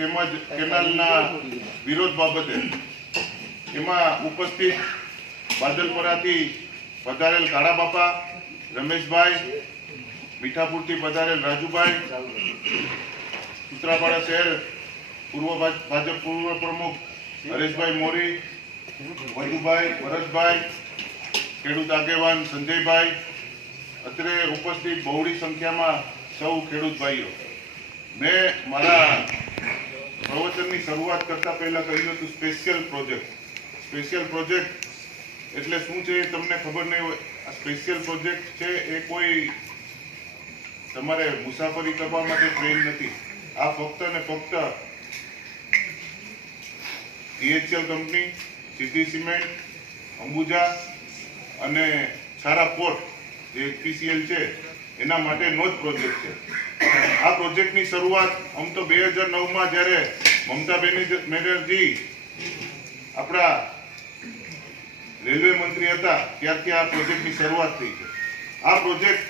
તેમજ કેનાલના વિરોધ બાબતે એમાં ઉપસ્થિત બાદલપરાથી પધારેલ કાળા બાપા, રમેશભાઈ, મીઠાપુરથી પધારેલ રાજુભાઈ, સૂત્રાપાડા શહેર ભાજપ પૂર્વ પ્રમુખ હરેશભાઈ મોરી, વધુભાઈ, ભરતભાઈ, ખેડૂત આગેવાન સંજયભાઈ, અત્રે ઉપસ્થિત બહોળી સંખ્યામાં સૌ ખેડૂત ભાઈઓ, મેં મારા પ્રવચનની શરૂઆત કરતા પહેલા કહ્યું હતું સ્પેશિયલ પ્રોજેક્ટ એટલે શું છે એ તમને ખબર નહીં હોય. આ સ્પેશિયલ પ્રોજેક્ટ છે એ કોઈ તમારે મુસાફરી કરવા માટે ટ્રેન નથી. આ ફક્ત ને ફક્ત DHL company, city cement, Ambuja અને સારા પોર્ટ જે HPCL છે એના માટેનો જ પ્રોજેક્ટ છે. આ પ્રોજેક્ટની શરૂઆત આમ તો 2009માં જ્યારે મમતા બેનર્જી આપણા રેલવે મંત્રી હતા ત્યારથી આ પ્રોજેક્ટની શરૂઆત થઈ છે. આ પ્રોજેક્ટ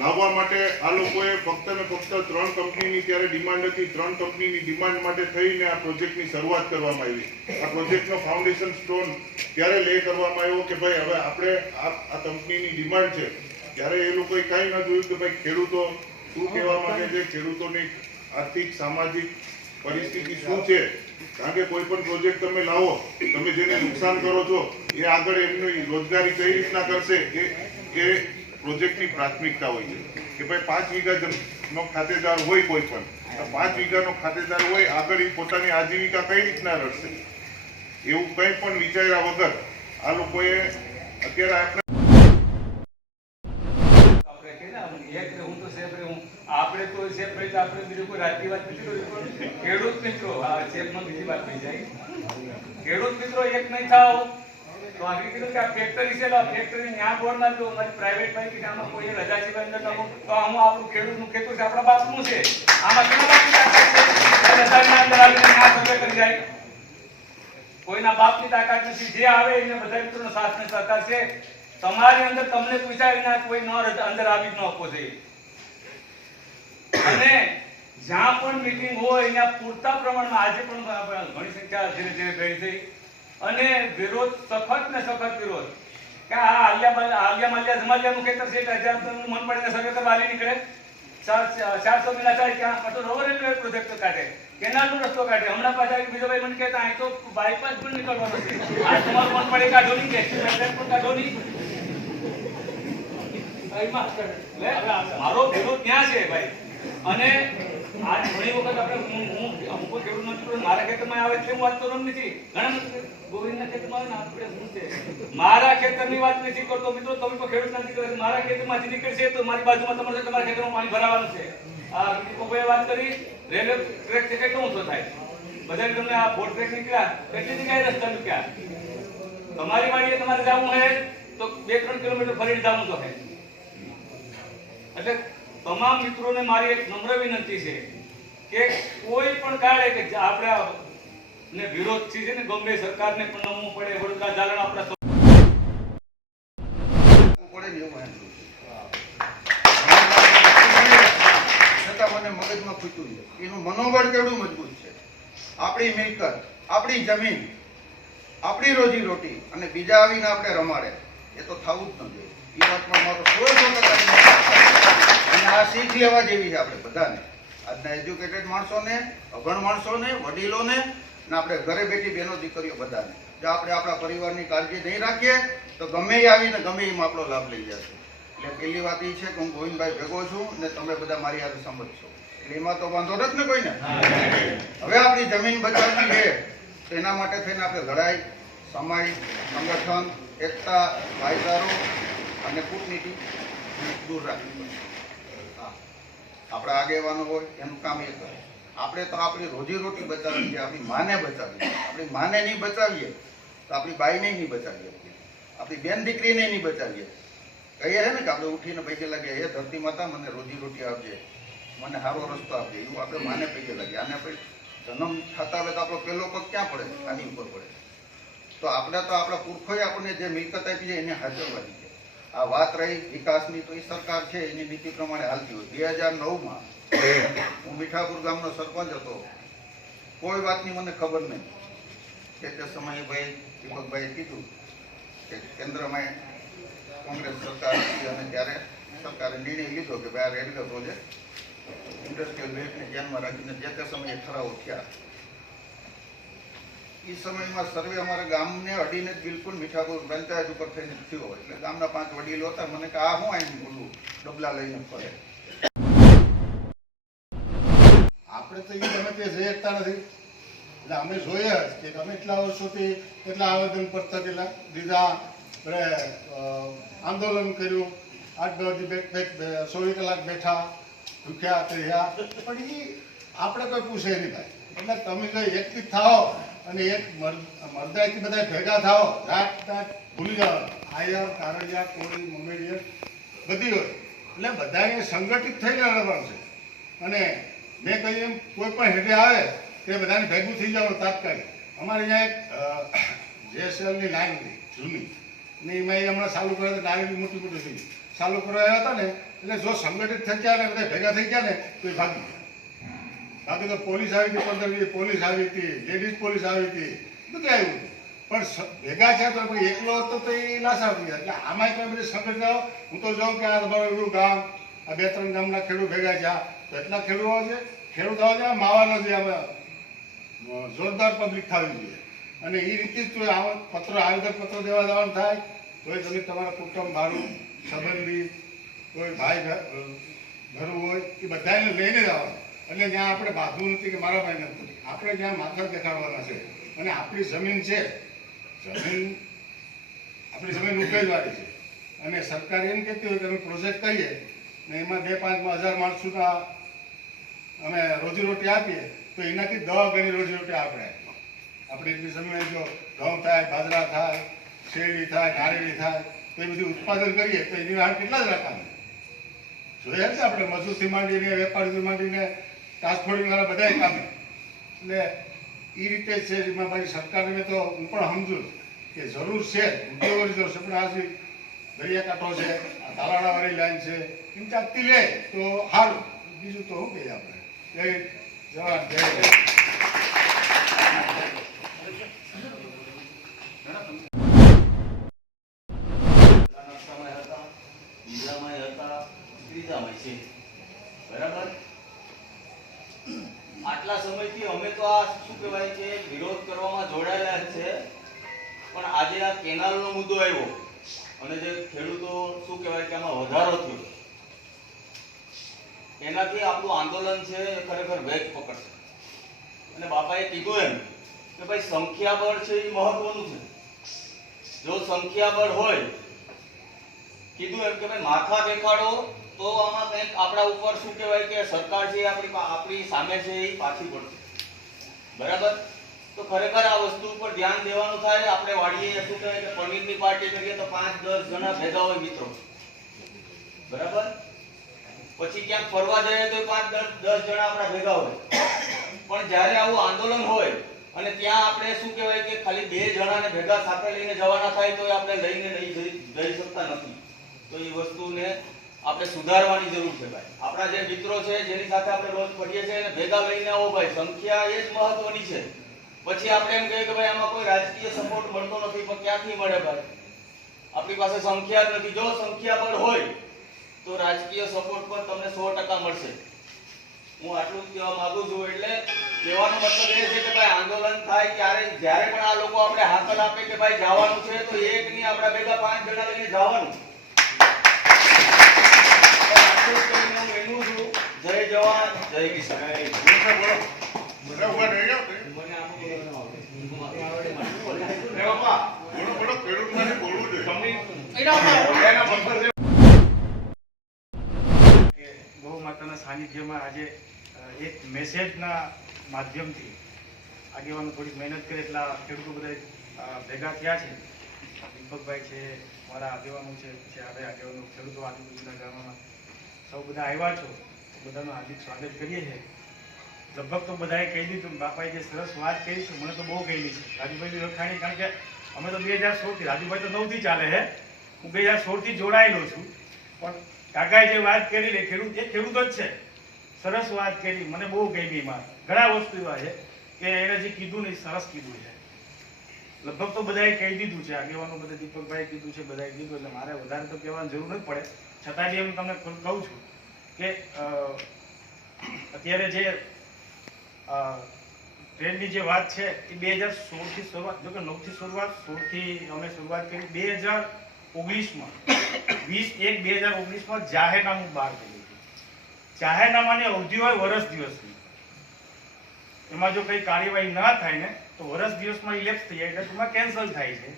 લાવવા માટે આ લોકોએ ફક્ત ને ફક્ત 3 કંપનીની ત્યારે ડિમાન્ડ હતી. 3 કંપનીની ડિમાન્ડ માટે થઈને આ પ્રોજેક્ટની શરૂઆત કરવામાં આવી. આ પ્રોજેક્ટનો ફાઉન્ડેશન સ્ટોન ત્યારે લે કરવામાં આવ્યો કે ભાઈ હવે આપણે આ કંપનીની ડિમાન્ડ છે. ત્યારે એ લોકોએ કાંઈ ન જોયું કે ભાઈ ખેડૂતો શું કહેવા માંગે છે, ખેડૂતોની આર્થિક સામાજિક પરિસ્થિતિ શું છે. કારણ કે કોઈ પણ પ્રોજેક્ટ તમે લાવો, તમે જેને નુકસાન કરો છો એ આગળ એમની રોજગારી કઈ રીતના કરશે એ પ્રોજેક્ટની પ્રાથમિકતા હોય છે. કે ભાઈ 5 વીઘાનો ખાતેદાર હોય, કોઈ પણ 5 વીઘાનો ખાતેદાર હોય, આગળ એ પોતાની આજીવિકા કઈ રીતના રડશે એવું કંઈ પણ વિચાર્યા વગર આ લોકોએ અત્યારે આપણે તો સેફ રહી આપણે બીજું કોઈ રાજકીય વાત નથી કરી. ખેડૂત મિત્રો સેફમાં બીજી વાત થઈ જાય. ખેડૂત મિત્રો એક નહીં થાવ તો આગળ કીધું કે આ ફેક્ટરી છે, ફેક્ટરી ન્યા બોર્ડ ના જો મારી પ્રાઇવેટ બાઈક કે આમાં કોઈ રજા સિવાય અંદર તો આમાં આપણું ખેડૂતનું ખેતર છે, આપણા બાપનું છે. આમાં કેના બાપની તાકાત છે? રજાની અંદર આવીને ન્યા સર્વે કરી જાય. કોઈના બાપની તાકાત નથી. જે આવે એને બધા મિત્રોનો સાથ ને સહકાર છે. તમારી અંદર તમને પૂછાય વિના કોઈ ન અંદર આવી ન આપવો જોઈએ. અને જ્યાં પણ મીટિંગ હોય ત્યાં પૂરતા પ્રમાણમાં આજે પણ ઘણી સંખ્યા ધીરે ધીરે ગઈ થઈ અને વિરોધ સખત ને સખત વિરોધ કે આ આલિયા માલિયા જમાલિયાનું ખેતર છે એટલે જ્યાં મન પડે સર્વે કરવા આવી નીકળે 400 મીલા ચાલે ક્યાં તો રોવર રેલવે પ્રોજેક્ટ કાઢે, કેનાલનો રસ્તો કાઢે. હમણાં પાછા બીજો ભાઈ મને કહેતા અહીં તો બાયપાસ પણ નીકળવાનો છે. આ તમારું મન પડે કાઢો નહીં કે કાઢો નહીં. મારો વિરોધ ત્યાં છે ભાઈ. અને આજ ઘણી વખત આપણે હું કોઈ ખેડૂત નથી, મારા ખેતરમાં આવે એટલે હું વાત કરતો નથી. ઘણા ગોવિંદના ખેતરમાં આવે ને આપણે શું છે મારા ખેતરની વાત નથી કરતો. મિત્રો તમે તો ખેડૂત નથી કરે, મારા ખેતરમાંથી નીકળશે તો મારી બાજુમાં તમારા ખેતરમાં પાણી ભરાવાનું છે. આ કોઈ વાત કરી રેલવે ટ્રેક છે કેટલો ઊંચો થાય બધા તમને આ બોટ ટ્રેક નીકળ્યા કેટલી જગ્યાએ રસ્તા નીકળ્યા. તમારી વાડીએ તમારે જવું હોય તો 2-3 કિલોમીટર ફરીને જવું તો એટલે તમામ મિત્રોને મારી એક નમ્ર વિનંતી છે કે કોઈ પણ કાળે કે આપણે ને વિરોધ છે ને ગમે સરકારને પણ નમવું પડે. વડોદરા જાલણ આપણા મને મગજમાં ખૂટ્યું છે. એનું મનોબળ કેવડું મજબૂત છે. આપણી મિલકત, આપણી જમીન, આપણી રોજી રોટી અને બીજા આવીને આપણે રમાડે એ તો થવું જ ન જોઈએ. એ વાતમાં મારો 100% અને આ શીખ લેવા જેવી છે આપણે બધાને, આજના એજ્યુકેટેડ માણસોને, અભણ માણસોને, વડીલોને અને આપણે ઘરે બેઠી બહેનો દીકરીઓ બધાને. જો આપણે આપણા પરિવારની કાળજી નહીં રાખીએ તો ગમે એ આવીને ગમે એમાં આપણો લાભ લઈ જશે. એટલે પહેલી વાત એ છે કે હું ગોવિંદભાઈ ભેગો છું ને તમે બધા મારી સાથે સંમત છો એટલે એમાં તો વાંધો નથી ને કોઈને. હવે આપણી જમીન બચાવવી છે તો એના માટે થઈને આપણે લડાઈ, સમાજ, સંગઠન, એકતા, ભાઈચારો અને કૂટનીતિ દૂર રાખવી પડશે. આપણા આગેવાનો હોય એનું કામ એ કરે. આપણે તો આપણી રોજીરોટી બચાવવી છે, આપણી માને બચાવીએ. આપણી માને નહીં બચાવીએ તો આપણી બાઈને નહીં બચાવીએ, આપણી બેન દીકરીને નહીં બચાવીએ. કહીએ છે ને કે આપણે ઉઠીને પૈકે લાગીએ હે ધરતી માતા મને રોજીરોટી આપજે, મને સારો રસ્તો આપજે, એવું આપણે માને પૈકે લાગીએ. આને પછી જન્મ થતા હોય તો આપણો પહેલો પગ ક્યાં પડે? આની ઉપર પડે. તો આપણે તો આપણા પુરખોએ આપણને જે મિલકત આપી છે એને હાચવવાની છે. આ વાત રહી વિકાસની તો એ સરકાર છે એની નીતિ પ્રમાણે હાલતી હોય. 2009માં હું મીઠાપુર ગામનો સરપંચ હતો. કોઈ વાતની મને ખબર નહીં. તે સમયે ભાઈ દીપકભાઈએ કીધું કે કેન્દ્રમાં કોંગ્રેસ સરકાર હતી અને ત્યારે સરકારે નિર્ણય લીધો કે ભાઈ આ રેલવે પ્રોજેક્ટ ઇન્ડસ્ટ્રીયલ રેટને ધ્યાનમાં રાખીને જે તે સમયે ઠરાવો થયા. એ સમયમાં સર્વે અમારા ગામને અડીને જ બિલકુલ મીઠાપુર પંચાયત ઉપર થઈને થયો. એટલે ગામના 5 વડીલો હતા. મને કે આ હું અહીં બોલું ડબલા લઈને ફરે. આપણે તો એ ગમે તે જઈ શકતા નથી. એટલે અમે જોઈએ જ કે તમે એટલા વર્ષોથી કેટલા આવેદન પત્ર દીધા, આંદોલન કર્યું, 8 દિવસ 24 કલાક બેઠા, ભૂખ્યા કર્યા, પણ એ આપણે કોઈ પૂછે નહીં ભાઈ. એટલે તમે જો એકથી થાઓ અને એક મરદાઈથી બધા ભેગા થાઓ, રાત ભૂલી જાઓ, આયર કારડિયા કોળી મમેડિયર બધી હોય, એટલે બધાને સંગઠિત થઈને રહેવાનું છે. અને મેં કહ્યું એમ કોઈ પણ હેડે આવે તે બધાને ભેગું થઈ જવાનું તાત્કાલિક. અમારે અહીંયા એક જેએસએલની લાઈન હતી જૂની, ને એમાં હમણાં ચાલુ કરે તો લાઈન મોટી મોટી થઈ ચાલુ કરવા આવ્યા હતા ને, એટલે જો સંગઠિત થઈ ગયા ને બધા ભેગા થઈ ગયા ને તો એ ભાગી ગયા. બાકી તો પોલીસ આવી હતી, 15 પોલીસ આવી હતી, લેડીઝ પોલીસ આવી હતી, બધું આવ્યું હતું. પણ ભેગા છે તો એકલો હતો તો એ ના સારી ગયા. એટલે આમાં કોઈ બધી સંગઠન, હું તો જાઉં કે આ તમારું એવું ગામ, આ 2-3 ગામના ખેડૂત ભેગા છે, તો એટલા ખેડૂતો છે, ખેડૂત આવે છે, માવાનો છે, આમાં જોરદાર પબ્લિક થવી જોઈએ. અને એ રીતે જ પત્ર આવેદન પત્ર દેવા જવાનું થાય તો તમે તમારા કુટુંબ ભાડું સંબંધી કોઈ ભાઈ ઘરું હોય એ બધાને લઈને જ આવવાનું. એટલે જ્યાં આપણે બાંધવું નથી કે મારા ભાઈ નથી, આપણે જ્યાં માથા દેખાડવાના છે. અને આપણી જમીન છે, આપણી જમીન ઉકેલવાની છે. અને સરકાર એમ કહેતી હોય કે અમે પ્રોજેક્ટ કરીએ ને એમાં 2-5 હજાર માણસોના અમે રોજીરોટી આપીએ તો એનાથી 10 ગણી રોજીરોટી આપણે એટલી જમીન જો ઘઉં થાય, બાજરા થાય, શેરડી થાય, નારેળી થાય, તો એ બધું ઉત્પાદન કરીએ તો એની રાહ કેટલા જ રાખવાનું જોઈએ છે. આપણે મજૂરથી માંડીને, વેપારીથી માંડીને, ટ્રાન્સપોર્ટિંગવાળા બધા કામે. એટલે એ રીતે છે. એમાં ભાઈ સરકારને તો હું પણ સમજુ કે જરૂર છે, ઉદ્યોગોની જરૂર છે, પણ આજે દરિયાકાંઠો છે, આ તાલાળાવાળી લાઈન છે, એમ ચાલતી લે તો સારું. બીજું તો શું કહીએ આપણે. જય જવાન જય બરાબર. આટલા સમયથી અમે તો આ શું કહેવાય છે વિરોધ કરવામાં જોડાયેલા જ છે. પણ આજે આ કેનાલનો મુદ્દો આવ્યો અને જે ખેડૂતો શું કહેવાય કે આમાં વધારો થયો, એનાથી આપણું આંદોલન છે એ ખરેખર વેગ પકડશે. અને બાપાએ કીધું એમ કે ભાઈ સંખ્યાબળ છે એ મહત્વનું છે. જો સંખ્યાબળ હોય, કીધું એમ કે ભાઈ માથા દેખાડો તો આમાં કંઈક આપણા ઉપર શું કહેવાય કે સરકાર છે આપણી સામે છે એ પાછી પડશે. બરાબર. તો ખરેખર આ વસ્તુ ઉપર ધ્યાન દેવાનું થાય. આપણે વાડીએ શું કહેવાય કે પનીરની પાર્ટી કરીએ તો 5-10 જણા ભેગા હોય મિત્રો, બરાબર. પછી ક્યાંક ફરવા જઈએ તો 5-10 જણા આપણા ભેગા હોય. પણ જ્યારે આવું આંદોલન હોય અને ત્યાં આપણે શું કહેવાય કે ખાલી 2 જણાને ભેગા સાથે લઈને જવાના થાય તો આપણે લઈને જઈ શકતા નથી. તો એ વસ્તુને આપણે સુધારવાની જરૂર છે ભાઈ. આપણા જે મિત્રો છે જેની સાથે આપણે રોજ ફરીએ છીએ એને ભેગા લઈને આવો ભાઈ. સંખ્યા એ જ મહત્વની છે. પછી આપણે એમ કહીએ કે ભાઈ આમાં કોઈ રાજકીય સપોર્ટ મળતો નથી, પણ ક્યાંથી મળે ભાઈ? આપણી પાસે સંખ્યા જ નથી. જો સંખ્યાબળ હોય તો રાજકીય સપોર્ટ પણ તમને 100% મળશે. હું આટલું જ કહેવા માંગુ છું. એટલે કહેવાનો મતલબ એ છે કે ભાઈ આંદોલન થાય ત્યારે જ્યારે પણ આ લોકો આપણે હાકલ આપે કે ભાઈ જવાનું છે તો એક નહીં આપણા ભેગા 5 જણા લઈને જવાનું. જય જવાન જય કિસાન. બધા ઉભા રહી જાઓ. ખેડૂત માટે બોલવું જોઈએ. ગૌ માતાના સાનિધ્યમાં આજે એક મેસેજના માધ્યમથી આગેવાનો થોડી મહેનત કરે એટલા ખેડૂતો બધા ભેગા થયા છે. દીપકભાઈ છે, મારા આગેવાનો છે, પછી આપણે આગેવાનો ખેડૂતો આજુબાજુના ગામમાં સૌ બધા આવ્યા છો. બધાનું હાર્દિક સ્વાગત કરીએ છીએ. લગભગ તો બધાએ કહી દીધું. બાપાએ જે સરસ વાત કરી છે મને તો બહુ ગમી છે. રાજુભાઈની લખાણી, કારણ કે અમે તો 2016થી, રાજુભાઈ તો 9થી ચાલે છે, હું 2016થી જોડાયેલો છું. પણ કાકાએ જે વાત કરી લે ખેડૂત એ ખેડૂત જ છે. સરસ વાત કરી, મને બહુ ગમી એમાં. ઘણા વસ્તુ એવા છે કે એણે જે કીધું ને એ સરસ કીધું છે. લગભગ તો બધાએ કહી દીધું છે, આગેવાનો બધા દીપકભાઈ કીધું છે, બધાએ કીધું, એટલે મારે વધારે તો કહેવાની જરૂર નથી પડે. છતાં બી એમ તમને કહું છું કે અત્યારે જે ટ્રેનની જે વાત છે એ 2016 થી શરૂઆત, જો કે 9 થી શરૂઆત, 16 થી અમે શરૂઆત કરી. 2019માં 20/1/2019માં જાહેરનામું બહાર કર્યું હતું. જાહેરનામાની અવધિ હોય વર્ષ દિવસની. એમાં જો કઈ કાર્યવાહી ન થાય ને તો વર્ષ દિવસમાં ઇલેક્ટ થઈ જાય એટલે એમાં કેન્સલ થાય છે.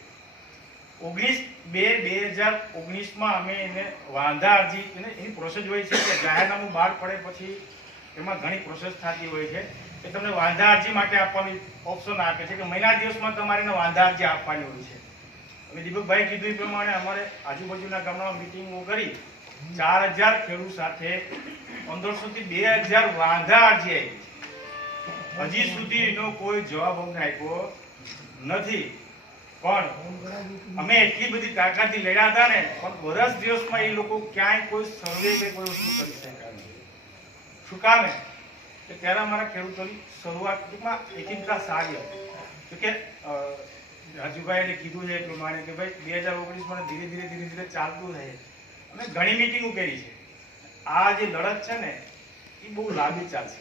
19/2/2019માં અમે એને વાંધા અરજી, એની પ્રોસેસ હોય છે કે જાહેરનામું બહાર પડે પછી એમાં ઘણી પ્રોસેસ થતી હોય છે કે તમને વાંધા અરજી માટે આપવાની ઓપ્શન આપે છે કે મહિના દિવસમાં તમારે એને વાંધા અરજી આપવાની હોય છે. હવે દીપકભાઈ કીધું એ પ્રમાણે અમારે આજુબાજુના ગામડામાં મિટિંગો કરી 4000 ખેડૂત સાથે 1500 થી 2000 વાંધા અરજી આવી છે. હજી સુધી એનો કોઈ જવાબ અમને આપ્યો નથી. પણ અમે એટલી બધી તાકાતથી લડ્યા હતા ને, પણ વર્ષ દિવસમાં એ લોકો ક્યાંય કોઈ સર્વે કે કોઈ વસ્તુ કરી શક્યા નથી. શું કામ કે ત્યારે અમારા ખેડૂતોની શરૂઆતમાં એકિકતા સારી હતી કે રાજુભાઈએ કીધું છે એ પ્રમાણે કે ભાઈ 2019માં ધીરે ધીરે ચાલતું રહે. અમે ઘણી મિટિંગો કરી છે. આ જે લડત છે ને એ બહુ લાંબી ચાલશે.